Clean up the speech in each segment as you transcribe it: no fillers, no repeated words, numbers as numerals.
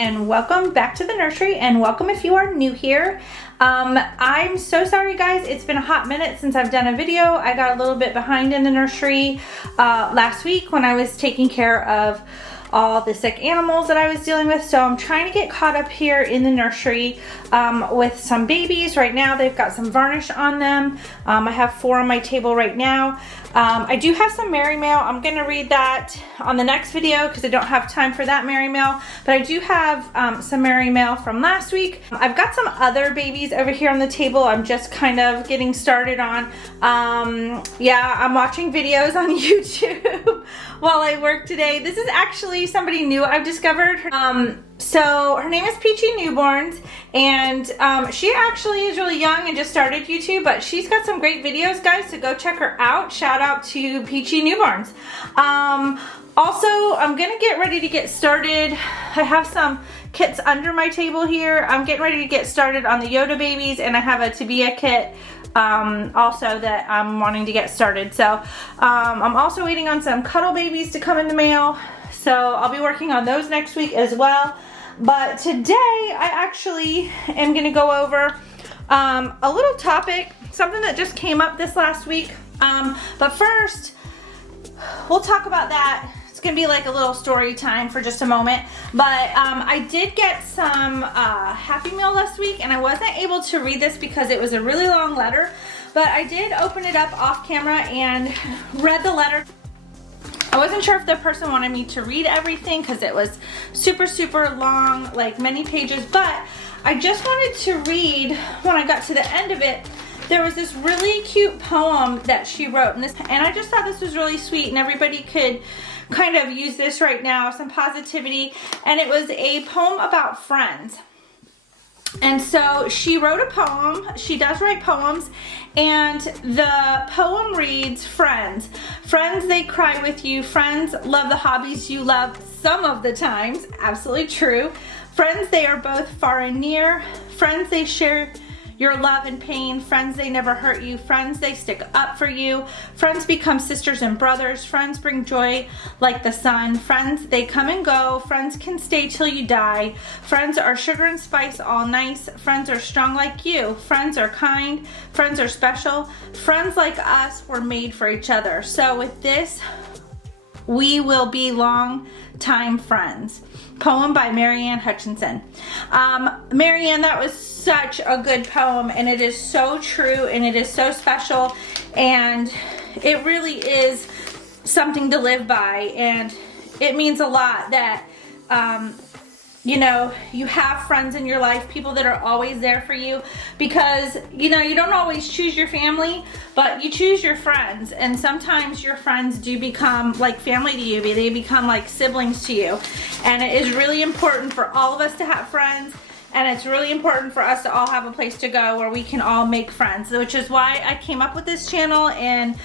and welcome back to the nursery, and welcome if you are new here. I'm so sorry guys, it's been a hot minute since I've done a video. I got a little bit behind in the nursery last week when I was taking care of all the sick animals that I was dealing with, so I'm trying to get caught up here in the nursery with some babies. Right now they've got some varnish on them. I have 4 on my table right now. I do have some Merry Mail. I'm gonna read that on the next video because I don't have time for that Merry Mail, but I do have some Merry Mail from last week. I've got some other babies over here on the table I'm just kind of getting started on. Yeah, I'm watching videos on YouTube while I work today. This is actually somebody new I've discovered. So her name is Peachy Newborns, and she actually is really young and just started YouTube, but she's got some great videos, guys, so go check her out. Shout out to Peachy Newborns. Also, I'm gonna get ready to get started. I have some kits under my table here. I'm getting ready to get started on the Yoda babies, and I have a Tabia kit also that I'm wanting to get started. So I'm also waiting on some Cuddle babies to come in the mail, so I'll be working on those next week as well. But today I actually am going to go over a little topic, something that just came up this last week. But first, we'll talk about that. It's going to be like a little story time for just a moment. But I did get some Happy Meal last week, and I wasn't able to read this because it was a really long letter. But I did open it up off camera and read the letter. I wasn't sure if the person wanted me to read everything because it was super long, like many pages, but I just wanted to read, when I got to the end of it, there was this really cute poem that she wrote, and I just thought this was really sweet, and everybody could kind of use this right now, some positivity, and it was a poem about friends. And so she wrote a poem. She does write poems, and the poem reads, friends. Friends, they cry with you. Friends love the hobbies you love some of the times. Absolutely true. Friends, they are both far and near. Friends, they share your love and pain. Friends, they never hurt you. Friends, they stick up for you. Friends become sisters and brothers. Friends bring joy like the sun. Friends, they come and go. Friends can stay till you die. Friends are sugar and spice, all nice. Friends are strong like you. Friends are kind. Friends are special. Friends like us were made for each other. So with this, we will be long time friends. Poem by Marianne Hutchinson. Marianne, that was such a good poem, and it is so true, and it is so special, and it really is something to live by, and it means a lot that you know, you have friends in your life, people that are always there for you, because you know, you don't always choose your family, but you choose your friends, and sometimes your friends do become like family to you. They become like siblings to you, and it is really important for all of us to have friends, and it's really important for us to all have a place to go where we can all make friends, which is why I came up with this channel and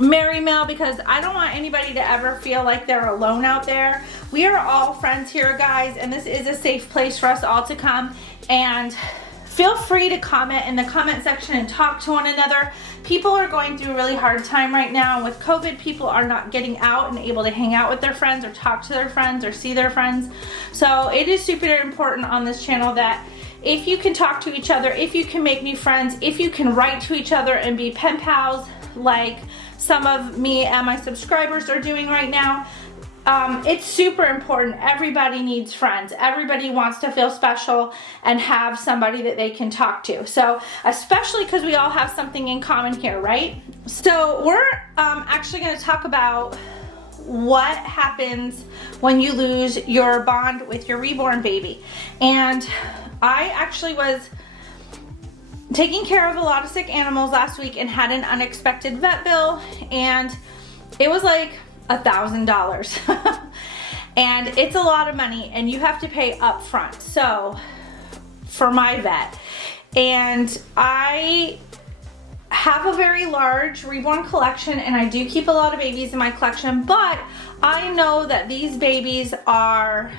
Merry Mail, because I don't want anybody to ever feel like they're alone out there. We are all friends here, guys, and this is a safe place for us all to come. And feel free to comment in the comment section and talk to one another. People are going through a really hard time right now. With COVID, people are not getting out and able to hang out with their friends or talk to their friends or see their friends. So it is super important on this channel that if you can talk to each other, if you can make new friends, if you can write to each other and be pen pals like some of me and my subscribers are doing right now, it's super important. Everybody needs friends. Everybody wants to feel special and have somebody that they can talk to. So especially because we all have something in common here, right? So we're actually going to talk about what happens when you lose your bond with your reborn baby. And I actually was taking care of a lot of sick animals last week and had an unexpected vet bill, and it was like $1,000 and it's a lot of money, and you have to pay up front. So for my vet, and I have a very large reborn collection, and I do keep a lot of babies in my collection, but I know that these babies are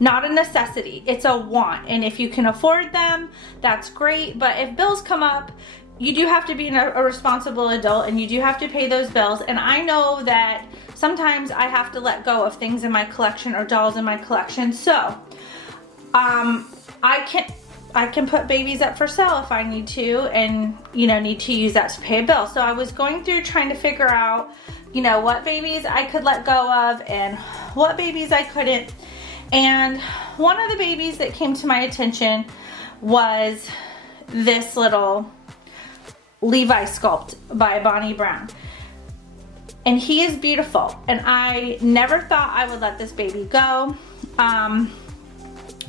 not a necessity, it's a want, and if you can afford them, that's great. But if bills come up, you do have to be a responsible adult, and you do have to pay those bills. And I know that sometimes I have to let go of things in my collection or dolls in my collection. So I can put babies up for sale if I need to, and you know, need to use that to pay a bill. So I was going through trying to figure out, you know, what babies I could let go of and what babies I couldn't. And one of the babies that came to my attention was this little Levi sculpt by Bonnie Brown. And he is beautiful, and I never thought I would let this baby go.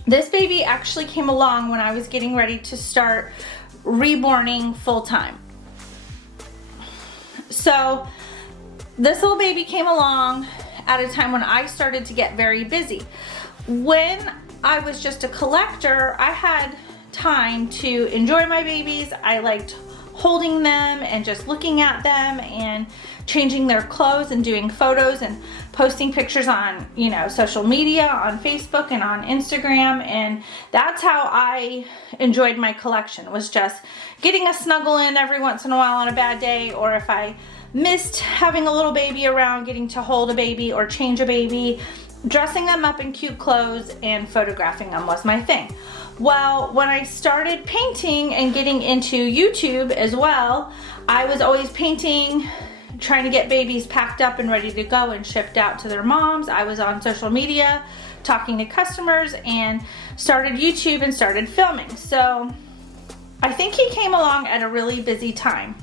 This baby actually came along when I was getting ready to start reborning full-time. So this little baby came along at a time when I started to get very busy. When I was just a collector, I had time to enjoy my babies. I liked holding them and just looking at them and changing their clothes and doing photos and posting pictures on, you know, social media, on Facebook and on Instagram. And that's how I enjoyed my collection, was just getting a snuggle in every once in a while on a bad day, or if I missed having a little baby around, getting to hold a baby or change a baby, dressing them up in cute clothes and photographing them was my thing. Well, when I started painting and getting into YouTube as well, I was always painting, trying to get babies packed up and ready to go and shipped out to their moms. I was on social media talking to customers and started YouTube and started filming. So I think he came along at a really busy time.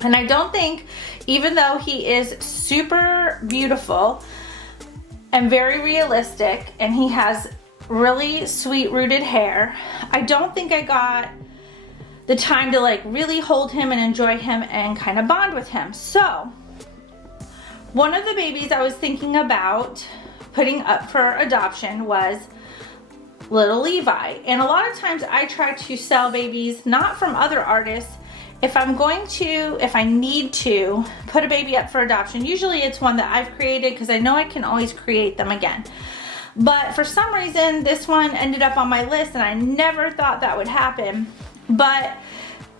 And I don't think, even though he is super beautiful and very realistic, and he has really sweet rooted hair, I don't think I got the time to like really hold him and enjoy him and kind of bond with him. So one of the babies I was thinking about putting up for adoption was little Levi. And a lot of times I try to sell babies not from other artists. If I need to put a baby up for adoption, usually it's one that I've created because I know I can always create them again. But for some reason, this one ended up on my list, and I never thought that would happen. But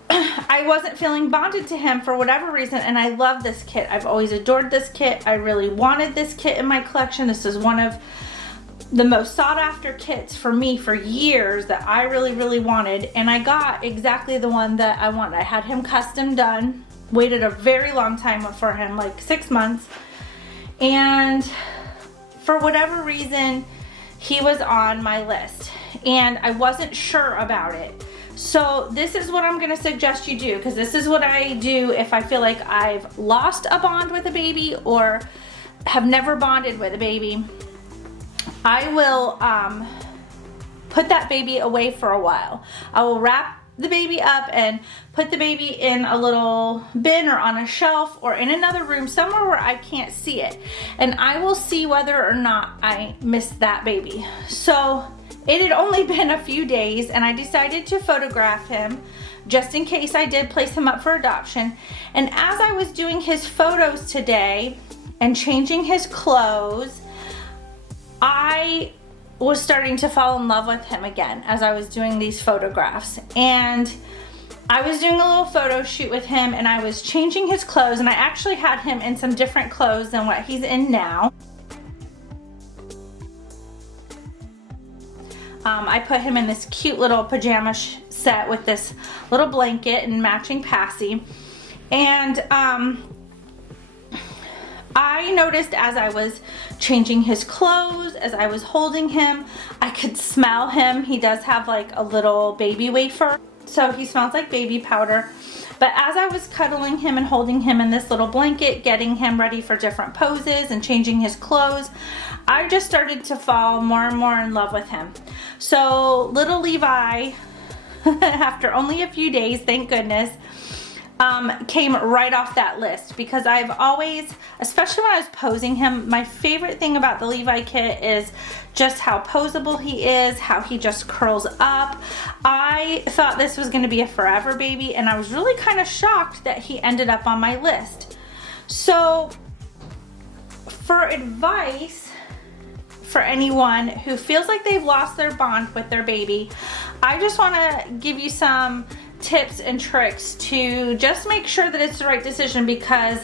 I wasn't feeling bonded to him for whatever reason, and I love this kit. I've always adored this kit. I really wanted this kit in my collection. This is one of the most sought after kits for me for years that I really, really wanted, and I got exactly the one that I wanted. I had him custom done, waited a very long time for him, like 6 months, and for whatever reason, he was on my list, and I wasn't sure about it. So this is what I'm gonna suggest you do, because this is what I do if I feel like I've lost a bond with a baby or have never bonded with a baby. I will put that baby away for a while. I will wrap the baby up and put the baby in a little bin or on a shelf or in another room somewhere where I can't see it. And I will see whether or not I missed that baby. So it had only been a few days, and I decided to photograph him just in case I did place him up for adoption. And as I was doing his photos today and changing his clothes, I was starting to fall in love with him again as I was doing these photographs. And I was doing a little photo shoot with him, and I was changing his clothes, and I actually had him in some different clothes than what he's in now. I put him in this cute little pajama set with this little blanket and matching passy. And I noticed as I was changing his clothes, as I was holding him, I could smell him. He does have like a little baby wafer, so he smells like baby powder. But as I was cuddling him and holding him in this little blanket, getting him ready for different poses and changing his clothes, I just started to fall more and more in love with him. So little Levi, after only a few days, thank goodness, came right off that list, because I've always, especially when I was posing him, my favorite thing about the Levi kit is just how posable he is, how he just curls up. I thought this was going to be a forever baby, and I was really kind of shocked that he ended up on my list. So for advice for anyone who feels like they've lost their bond with their baby, I just want to give you some tips and tricks to just make sure that it's the right decision, because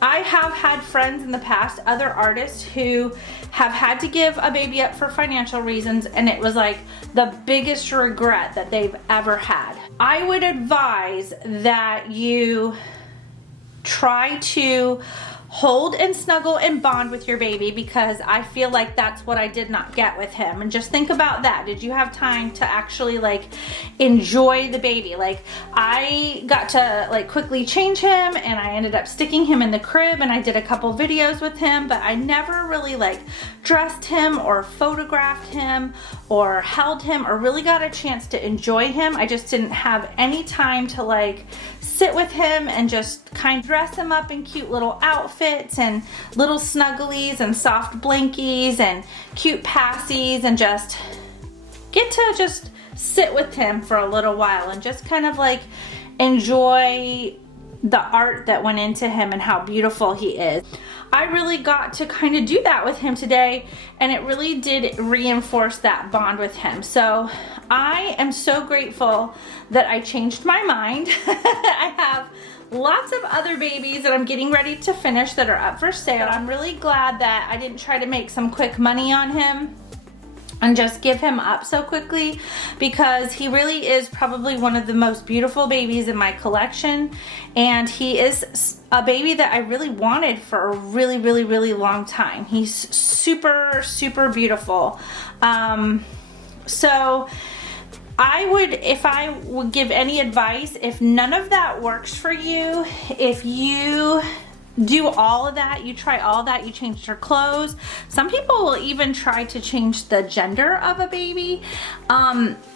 I have had friends in the past, other artists, who have had to give a baby up for financial reasons, and it was like the biggest regret that they've ever had. I would advise that you try to hold and snuggle and bond with your baby, because I feel like that's what I did not get with him. And just think about that. Did you have time to actually like enjoy the baby? Like, I got to like quickly change him, and I ended up sticking him in the crib, and I did a couple videos with him, but I never really like dressed him or photographed him or held him or really got a chance to enjoy him. I just didn't have any time to like sit with him and just kind of dress him up in cute little outfits and little snugglies and soft blankies and cute passies, and just get to just sit with him for a little while and just kind of like enjoy the art that went into him and how beautiful he is. I really got to kind of do that with him today, and it really did reinforce that bond with him. So I am so grateful that I changed my mind. I have lots of other babies that I'm getting ready to finish that are up for sale. I'm really glad that I didn't try to make some quick money on him and just give him up so quickly, because he really is probably one of the most beautiful babies in my collection, and he is a baby that I really wanted for a really, really, really long time. He's super, super beautiful. So I would, if I would give any advice, if none of that works for you, if you do all of that, you try all that, you change your clothes. Some people will even try to change the gender of a baby.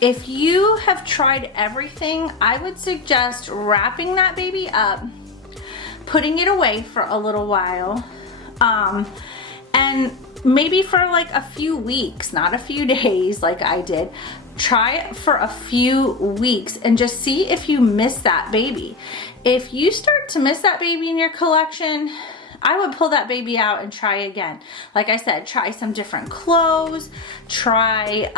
If you have tried everything, I would suggest wrapping that baby up, putting it away for a little while, and maybe for like a few weeks, not a few days like I did. Try it for a few weeks and just see if you miss that baby. If you start to miss that baby in your collection, I would pull that baby out and try again. Like I said, try some different clothes, try,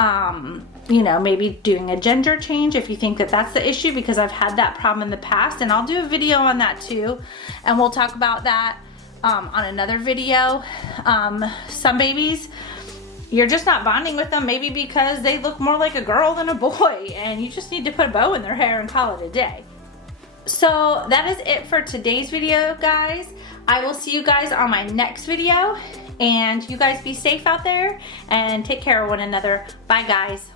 you know, maybe doing a gender change if you think that that's the issue, because I've had that problem in the past, and I'll do a video on that too, and we'll talk about that on another video. Some babies, you're just not bonding with them, maybe because they look more like a girl than a boy, and you just need to put a bow in their hair and call it a day. So that is it for today's video, guys. I will see you guys on my next video, and you guys be safe out there and take care of one another. Bye, guys.